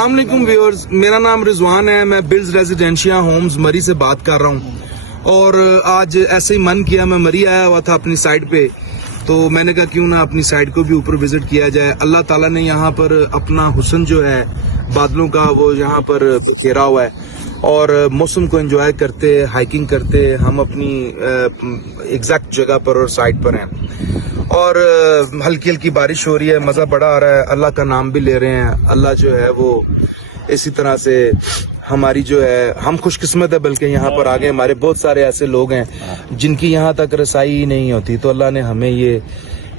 السلام علیکم ویورز، میرا نام رضوان ہے. میں بلز ریزیڈینشیا ہومز مری سے بات کر رہا ہوں. اور آج ایسے ہی من کیا، میں مری آیا ہوا تھا اپنی سائٹ پہ، تو میں نے کہا کیوں نہ اپنی سائٹ کو بھی اوپر وزٹ کیا جائے. اللہ تعالیٰ نے یہاں پر اپنا حسن جو ہے بادلوں کا وہ یہاں پر بکھیرا ہوا ہے، اور موسم کو انجوائے کرتے ہائیکنگ کرتے ہم اپنی ایگزیکٹ جگہ پر اور سائٹ پر ہیں. اور ہلکی ہلکی بارش ہو رہی ہے، مزہ بڑا آ رہا ہے. اللہ کا نام بھی لے رہے ہیں. اللہ جو ہے وہ اسی طرح سے ہماری جو ہے، ہم خوش قسمت ہے بلکہ یہاں پر آگے ہمارے بہت سارے ایسے لوگ ہیں جن کی یہاں تک رسائی نہیں ہوتی. تو اللہ نے ہمیں یہ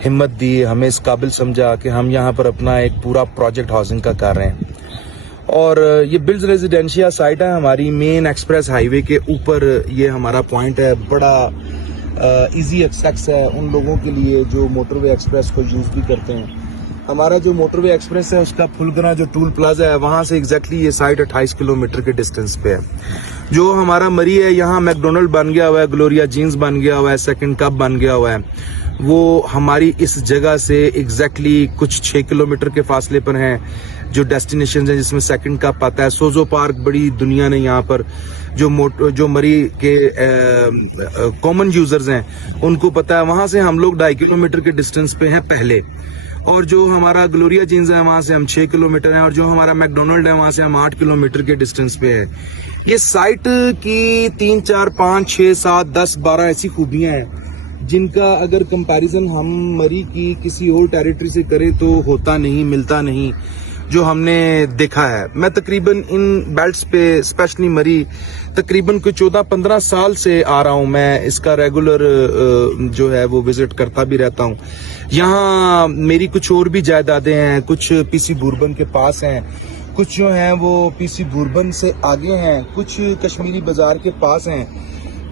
ہمت دی، ہمیں اس قابل سمجھا کہ ہم یہاں پر اپنا ایک پورا پروجیکٹ ہاؤسنگ کا کر رہے ہیں. اور یہ بلز ریزیڈینشیا سائٹ ہے ہماری مین ایکسپریس ہائی وے کے اوپر. یہ ہمارا پوائنٹ ہے، بڑا ایزی ایکسیس ہے ان لوگوں کے لیے جو موٹر وے ایکسپریس کو یوز بھی کرتے ہیں. ہمارا جو موٹر وے ایکسپریس ہے اس کا پھلگنا جو ٹول پلازا ہے وہاں سے ایگزیکٹلی یہ سائٹ 28 کلومیٹر کے ڈسٹینس پہ ہے. جو ہمارا مری ہے، یہاں میک ڈونلڈ بن گیا ہوا ہے، گلوریا جینز بن گیا ہوا ہے، سیکنڈ کپ بن گیا ہوا ہے. وہ ہماری اس جگہ سے ایگزیکٹلی کچھ 6 کلومیٹر کے فاصلے پر ہیں جو ڈیسٹینیشنز ہیں، جس میں سیکنڈ کپ آتا ہے. سوزو پارک بڑی دنیا نے یہاں پر جو مری کے کامن یوزرز ہیں ان کو پتا ہے. وہاں سے ہم لوگ 2.5 کلومیٹر کے ڈسٹینس پہ ہیں پہلے، اور جو ہمارا گلوریا جینز ہے وہاں سے ہم 6 کلومیٹر ہیں، اور جو ہمارا میک ڈونلڈ ہے وہاں سے ہم 8 کلومیٹر کے ڈسٹینس پہ ہے. یہ سائٹ کی 3 4 5 6 7 10 12 ایسی خوبیاں ہیں جن کا اگر کمپیریزن ہم مری کی کسی اور ٹیریٹری سے کریں تو ہوتا نہیں، ملتا نہیں جو ہم نے دیکھا ہے. میں تقریباً ان بیلٹس پہ اسپیشلی مری تقریباً کوئی 14-15 سال سے آ رہا ہوں. میں اس کا ریگولر جو ہے وہ وزٹ کرتا بھی رہتا ہوں. یہاں میری کچھ اور بھی جائیدادیں ہیں، کچھ پی سی بوربن کے پاس ہیں، کچھ جو ہیں وہ پی سی بوربن سے آگے ہیں، کچھ کشمیری بازار کے پاس ہیں.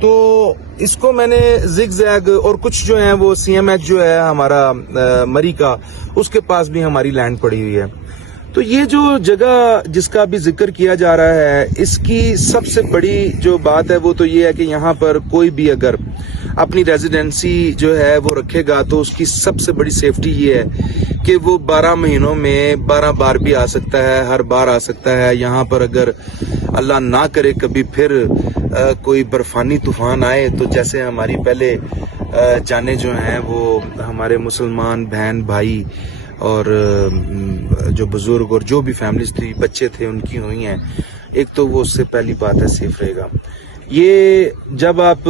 تو اس کو میں نے زگ زیگ، اور کچھ جو ہیں وہ سی ایم ایچ جو ہے ہمارا مری کا، اس کے پاس بھی ہماری لینڈ پڑی ہوئی ہے. تو یہ جو جگہ جس کا بھی ذکر کیا جا رہا ہے، اس کی سب سے بڑی جو بات ہے وہ تو یہ ہے کہ یہاں پر کوئی بھی اگر اپنی ریزیڈنسی جو ہے وہ رکھے گا تو اس کی سب سے بڑی سیفٹی یہ ہے کہ وہ 12 مہینوں میں 12 بار بھی آ سکتا ہے، ہر بار آ سکتا ہے. یہاں پر اگر اللہ نہ کرے کبھی پھر کوئی برفانی طوفان آئے تو جیسے ہماری پہلے جانے جو ہیں وہ ہمارے مسلمان بہن بھائی اور جو بزرگ اور جو بھی فیملیز تھی، بچے تھے، ان کی ہوئی ہیں، ایک تو وہ اس سے پہلی بات ہے سیف رہے گا. یہ جب آپ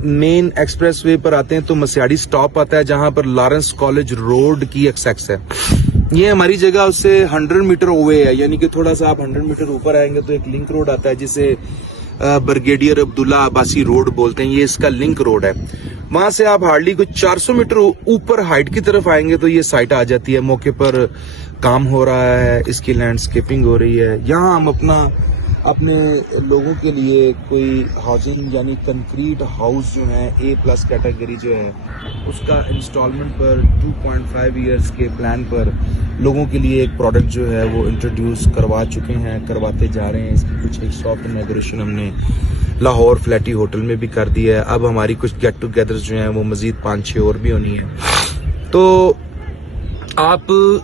مین ایکسپریس وے پر آتے ہیں تو مسیاڑی سٹاپ آتا ہے جہاں پر لارنس کالج روڈ کی ایکسیس ہے. یہ ہماری جگہ اس سے 100 میٹر اوے ہے، یعنی کہ تھوڑا سا آپ 100 میٹر اوپر آئیں گے تو ایک لنک روڈ آتا ہے جسے بریگیڈیئر عبداللہ عباسی روڈ بولتے ہیں. یہ اس کا لنک روڈ ہے. وہاں سے آپ ہارڈلی کچھ 400 میٹر اوپر ہائٹ کی طرف آئیں گے تو یہ سائٹ آ جاتی ہے. موقع پر کام ہو رہا ہے، اس کی لینڈسکیپنگ ہو رہی ہے. یہاں ہم اپنے لوگوں کے لیے کوئی ہاؤسنگ یعنی کنکریٹ ہاؤس جو ہیں A+ کیٹیگری جو ہے اس کا انسٹالمنٹ پر 2.5 ایئرز کے پلان پر لوگوں کے لیے ایک پروڈکٹ جو ہے وہ انٹروڈیوس کروا چکے ہیں، کرواتے جا رہے ہیں. اس کی کچھ ایک سافٹ انیگوریشن ہم نے لاہور فلیٹی ہوٹل میں بھی کر دی ہے. اب ہماری کچھ گیٹ ٹوگیدرز جو ہیں وہ مزید 5-6 اور بھی ہونی ہیں. تو آپ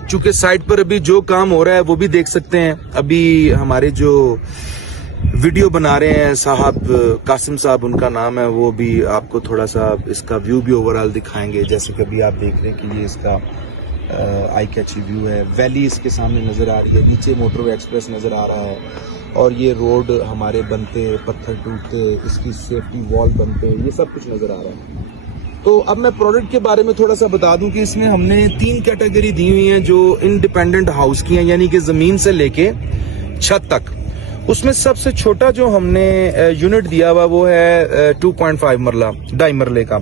چونکہ سائٹ پر ابھی جو کام ہو رہا ہے وہ بھی دیکھ سکتے ہیں. ابھی ہمارے جو ویڈیو بنا رہے ہیں صاحب قاسم صاحب ان کا نام ہے، وہ بھی آپ کو تھوڑا سا اس کا ویو بھی اوورآل دکھائیں گے. جیسے کہ ابھی آپ دیکھ رہے ہیں کہ یہ اس کا آئی کیچی ویو ہے. ویلی اس کے سامنے نظر آ رہی ہے، نیچے موٹر وے ایکسپریس نظر آ رہا ہے، اور یہ روڈ ہمارے بنتے، پتھر ٹوٹتے، اس کی سیفٹی وال بنتے، یہ سب کچھ نظر آ رہا ہے. تو اب میں پروڈکٹ کے بارے میں تھوڑا سا بتا دوں کہ اس میں ہم نے 3 کیٹیگری دی ہوئی ہیں جو انڈیپینڈنٹ ہاؤس کی ہیں، یعنی کہ زمین سے لے کے چھت تک. اس میں سب سے چھوٹا جو ہم نے یونٹ دیا ہوا وہ ہے 2.5 مرلہ 2.5 مرلے کا.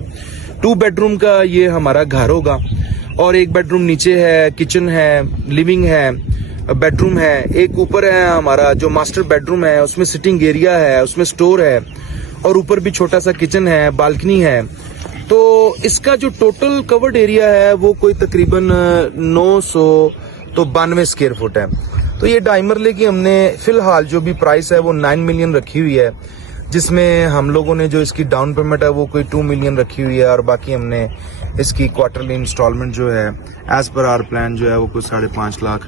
2 بیڈ روم کا یہ ہمارا گھر ہوگا، اور 1 بیڈ روم نیچے ہے، کچن ہے، لیونگ ہے، بیڈ روم ہے. ایک اوپر ہے ہمارا جو ماسٹر بیڈ روم ہے، اس میں سٹنگ ایریا ہے، اس میں سٹور ہے، اور اوپر بھی چھوٹا سا کچن ہے، بالکنی ہے. تو اس کا جو ٹوٹل کورڈ ایریا ہے وہ کوئی تقریباً 992 اسکوائر فٹ ہے. تو یہ 2.5 مرلے کی ہم نے فی الحال جو بھی پرائس ہے وہ 9 ملین رکھی ہوئی ہے، جس میں ہم لوگوں نے جو اس کی ڈاؤن پیمنٹ ہے وہ کوئی 2 ملین رکھی ہوئی ہے، اور باقی ہم نے اس کی کوارٹرلی انسٹالمنٹ جو ہے ایز پر آر پلان جو ہے وہ کوئی 5.5 لاکھ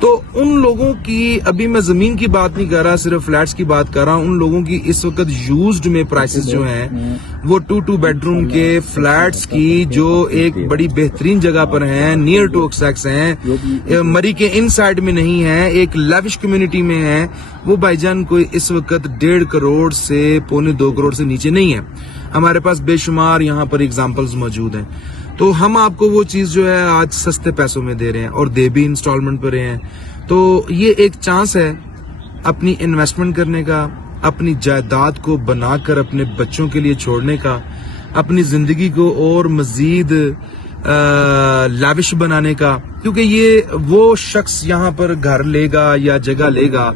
تو ان لوگوں کی, ابھی میں زمین کی بات نہیں کر رہا, صرف فلیٹس کی بات کر رہا ہوں, ان لوگوں کی اس وقت یوزڈ میں پرائسز جو ہیں وہ 2 بیڈ روم کے فلیٹس کی جو ایک بڑی بہترین جگہ پر ہیں, نیئر ٹو ایکسیکس ہیں, مری کے ان سائڈ میں نہیں ہیں, ایک لیوش کمیونٹی میں ہیں, وہ بھائی جان کوئی اس وقت 1.5 کروڑ سے 1.25 کروڑ سے نیچے نہیں ہے. ہمارے پاس بے شمار یہاں پر اگزامپلز موجود ہیں. تو ہم آپ کو وہ چیز جو ہے آج سستے پیسوں میں دے رہے ہیں اور دے بھی انسٹالمنٹ پر رہے ہیں. تو یہ ایک چانس ہے اپنی انویسٹمنٹ کرنے کا, اپنی جائیداد کو بنا کر اپنے بچوں کے لیے چھوڑنے کا, اپنی زندگی کو اور مزید لاوش بنانے کا, کیونکہ یہ وہ شخص یہاں پر گھر لے گا یا جگہ لے گا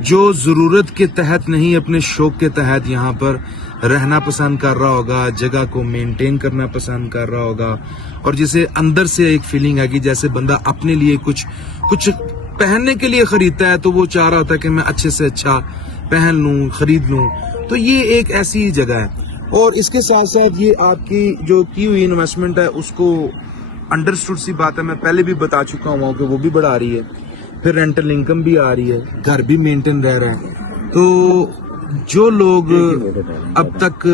جو ضرورت کے تحت نہیں, اپنے شوق کے تحت یہاں پر رہنا پسند کر رہا ہوگا, جگہ کو مینٹین کرنا پسند کر رہا ہوگا, اور جسے اندر سے ایک فیلنگ آئے گی جیسے بندہ اپنے لیے کچھ پہننے کے لیے خریدتا ہے تو وہ چاہ رہا ہوتا ہے کہ میں اچھے سے اچھا پہن لوں, خرید لوں. تو یہ ایک ایسی جگہ ہے. اور اس کے ساتھ ساتھ یہ آپ کی جو کی ہوئی انویسٹمنٹ ہے اس کو انڈرسٹوڈ سی بات ہے, میں پہلے بھی بتا چکا ہوں کہ وہ بھی بڑھا رہی ہے, پھر رینٹل انکم بھی آ رہی ہے, گھر بھی مینٹین رہ رہا ہے. تو جو لوگ اب تک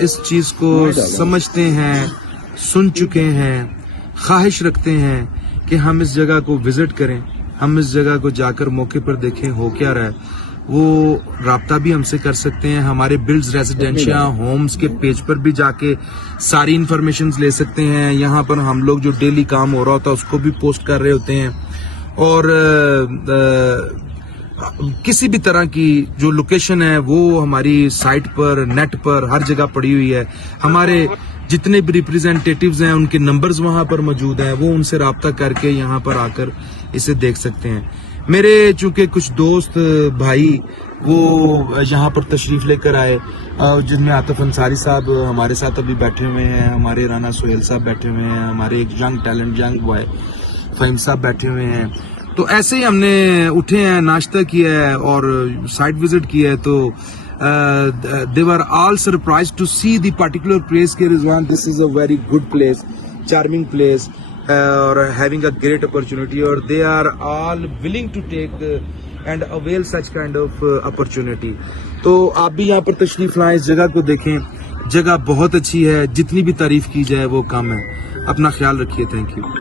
اس چیز کو سمجھتے ہیں, سن چکے ہیں, خواہش رکھتے ہیں کہ ہم اس جگہ کو وزٹ کریں, ہم اس جگہ کو جا کر موقع پر دیکھیں ہو کیا رہا ہے, وہ رابطہ بھی ہم سے کر سکتے ہیں. ہمارے بلڈز ریزیڈینشیا ہومز کے پیج پر بھی جا کے ساری انفارمیشنز لے سکتے ہیں. یہاں پر ہم لوگ جو ڈیلی کام ہو رہا ہوتا ہے اس کو بھی پوسٹ کر رہے ہوتے ہیں, اور کسی بھی طرح کی جو لوکیشن ہے وہ ہماری سائٹ پر, نیٹ پر ہر جگہ پڑی ہوئی ہے. ہمارے جتنے بھی ریپریزنٹیٹیوز ہیں ان کے نمبرز وہاں پر موجود ہیں, وہ ان سے رابطہ کر کے یہاں پر آ کر اسے دیکھ سکتے ہیں. میرے چونکہ کچھ دوست بھائی وہ یہاں پر تشریف لے کر آئے, جن میں عاطف انصاری صاحب ہمارے ساتھ ابھی بیٹھے ہوئے ہیں, ہمارے رانا سہیل صاحب بیٹھے ہوئے ہیں, ہمارے ایک young talent young boy Fahim Sahab بیٹھے ہوئے ہیں. تو ایسے ہی ہم نے اٹھے ہیں, ناشتہ کیا ہے اور سائٹ وزٹ کیا ہے. تو they were all surprised to see the particular place کہ رضوان this is a very good place, charming place, or having a great opportunity, or they are all willing to take and avail such kind of opportunity. تو آپ بھی یہاں پر تشریف لائیں, اس جگہ کو دیکھیں, جگہ بہت اچھی ہے, جتنی بھی تعریف کی جائے وہ کم ہے. اپنا خیال رکھیے, تھینک یو.